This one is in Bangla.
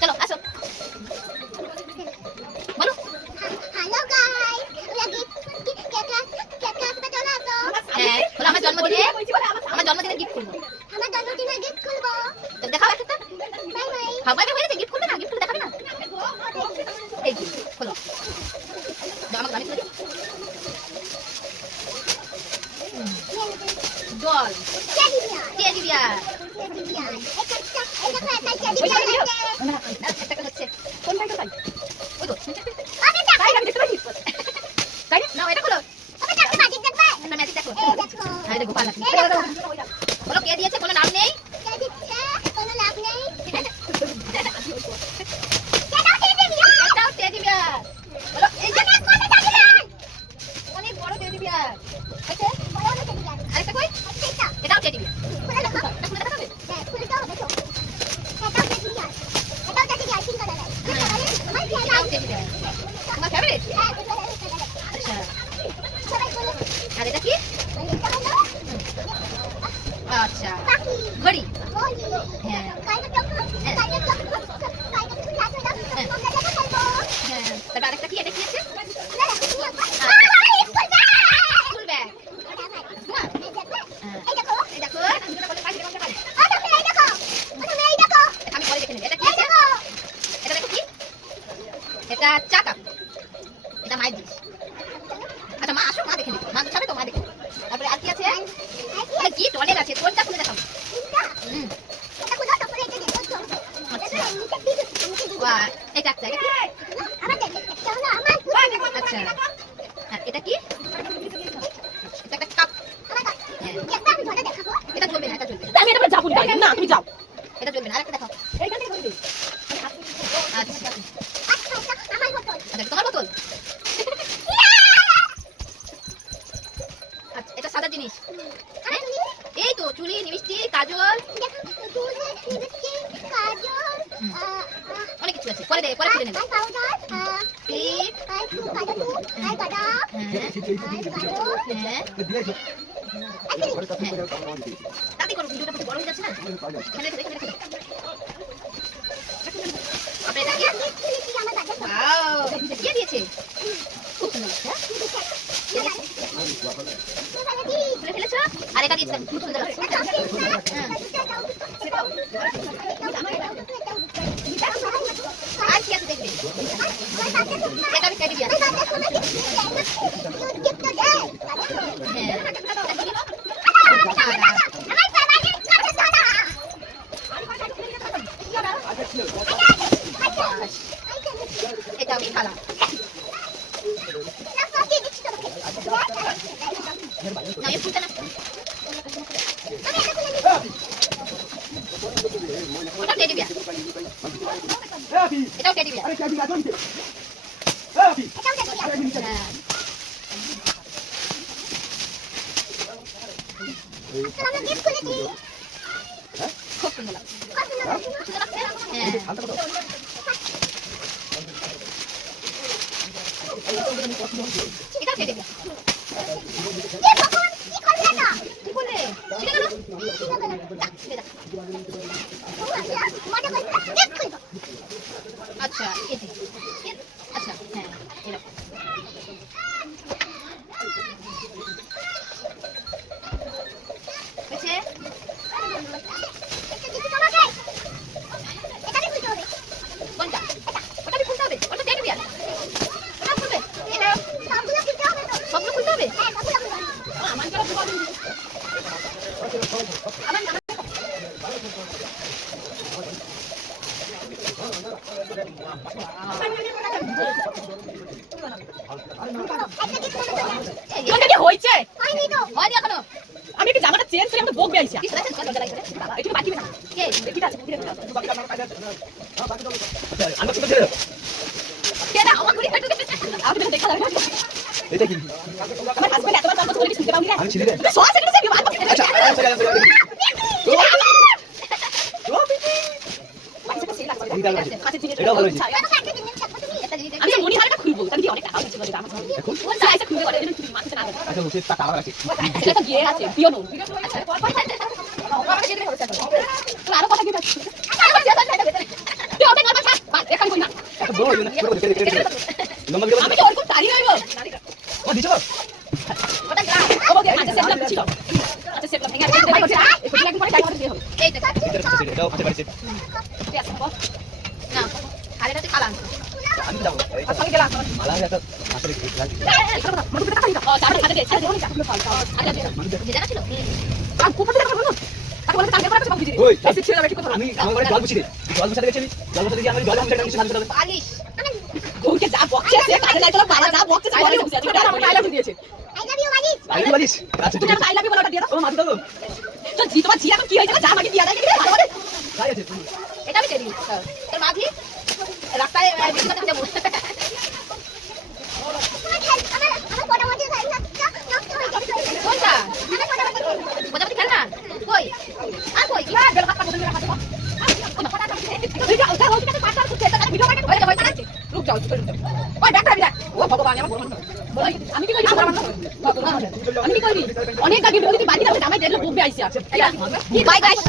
চলো আসো বলো। হ্যালো গাইস, আমরা ক্লাসে চলে আসো। হ্যাঁ বলো আমার জন্মদিনে গিফট করবো। আমার জন্মদিনে গিফট খুলবো। তো দেখাও একটা। Bye bye. হাওয়াই হয়ে গেছে, গিফট করবে না? গিফট দেখাবে না? এই যে খোলো, দাও আমাকে, আমি খুলে দিই। Doll teddy bear. একটা হচ্ছে কোন ভাইটা পাই? ওই তো তাই আমি দেখতে পাই। তাই না এটা খোলো, একটা ম্যাজিক দেখো। আরে দেখো পালা বলো কে দিয়েছে, কোনো নাম নেই। এটাও টেডি বিয়ার। বলো এই যে অনেক বড় টেডি বিয়ার আছে। আরেকটা কই? এটাও টেডি বিয়ার। খুলে দেখাবে? এটাও টেডি বিয়ার। তোমার ফেভারিট? আচ্ছা আর এটা কি? আচ্ছা ঘড়ি। হ্যাঁ তারপর আরেকটা কি? এটা কি আছে? School bag. এই দেখো আমি পরে দেখে নেব। এটা কি আছে? এটা দেখো কি? এটা চা কাপ। এটা মায়ের জিনিস। আচ্ছা মা আসো, মা দেখে নেব। মা গুছাবে তো, মা দেখে নেব। তারপরে আর কি আছে? গিফট অনেক আছে, কোনটা খুলে দেখাবো? বাহ এটা একটা। আচ্ছা আর এটা কি? এটা একটা কাপ। এটা জ্বলবে না, এটা জ্বলবে না। আমি এটা যাবো না, তুমি যাও। এটা জ্বলবে না, আরেকটা দেখাও। আচ্ছা আচ্ছা তোমার বোতল। আচ্ছা এটা সাদা জিনিস। এই তো চুলি, লিপস্টিক, কাজল, অনেক কিছু আছে। পরে খুলে নেব। ক্লিপ। তাতে করো, ভিডিওটা বড় হয়ে যাচ্ছে না। এখানে রেখে দাও। আপনার এটা কি? ওয়াও কে দিয়েছে? খুব সুন্দর লাগছে। খুলে ফেলেছো? আর এটা দিয়েছে খুব সুন্দর লাগছে। আর কি আছে দেখবে? এটা আমি কেটে দিয়েছি। এটা আমি খালাম। না এই ফুলটা না, ওটা টেডি বিয়ার। এটাও টেডি বিয়ার। খুব সুন্দর লাগছে। এটাও টেডি বিয়ার। আচ্ছা আচ্ছা হ্যাঁ এরকম। কোনটা? ওটা খুলতে হবে। ওটা টেডি বিয়ার। ওটা খুলবে? সবগুলো খুলতে হবে? হয়েছে হয়নি এখনো। আমি একটা জামাটা চেঞ্জ করে আমাকে বকবে আইসা। এটা বাকি না কে? ঠিক আছে কে না আমার ঘুরি কাটু আপনি দেখা যাবে এটা কি? আমার হাজবেন্ড এতবার কাজ করে শুনতে পাবি না। আমি ছিলি রে। তুই সস এখানে যাবি মার আচ্ছা এটা ভালো হয়েছে। আমি মনি হারটা খুলবো তাহলে কি অনেক টাকা আছে বলে আমার এখন কোন সাইজে খুলতে পারে এরকম তুমি মাথা না দেবে আচ্ছা ওতে টাকা আছে। এটা তো গিয়ে আছে পিওনো আচ্ছা আমাকে দিয়ে দেবে। তো আরো কথা কি আছে লম্বা ভিডিও আমি তো ওরকম তাড়ি হইবো ও দিছো ওটা গ্লাস ও বৌদি আচ্ছা সেটলা ছিল আচ্ছা সেটলা ভেঙে আর দেখাই করছে এই ফুটি লাগি পরে টাইম দিয়ে হবে এই তো এটাও আছে বাড়িতে ঠিক আছে বল না আর এটা হচ্ছে কালাম আমি যাব আর সঙ্গে গেলাম মালা একটা আসলে লাগে মনে করে টাকা ও চারটা হাতে দে ছেড়ে দেবো না চারটা ফাল আগে দে যে জানা ছিল আর কুপন দিয়ে রাখো না তাকে বলে কালকে করে বাবু দিদি ওই এসে ছেড়ে রাখি কথা আমি আমার ঘরে জল বুঝি দে জল বুঝাতে গেছি জল বুঝাতে গিয়ে আমি জল বুঝাতে কিছু না বুঝাতে পালিশ গৌরকে যা বকছে সে কাজে নাই তোলা পালা যা বকছে সে বলে বসে আছে এটা আমার আইলা দিয়েছে I love you, Alice. I বলিস আচ্ছা তুমি আমার আইলা বলাটা দিয়ে দাও ও মাঝে দাও তো জি তোমার জি এখন কি হয়েছে যা আমাকে দিয়া দেয় কি ভালো করে তাই আছে এটা আমি চেয়ে দিই তোর মাঝি রাস্তায় বেশি কথা যাবো আমার ফটো মধ্যে নষ্ট হয়ে গেছে। কোনটা আমার ফটো মধ্যে মোটামুটি খেল না কই আর কই কি বেল হাত পাটা ধরে হাত পা তুই যা ওটা ওটা পাটা করতে এটা ভিডিও বানাতে হয়ে যাবে তাই রুক যাও ওই ব্যাগটা বিরাট ও ভগবান আমার বড় আমি কি করি আমি কি করি অনেক আগে ভিডিও দিতে বাড়ি যাবে আমায় দেখলে বুক আইছে আছে কি বাই গাইস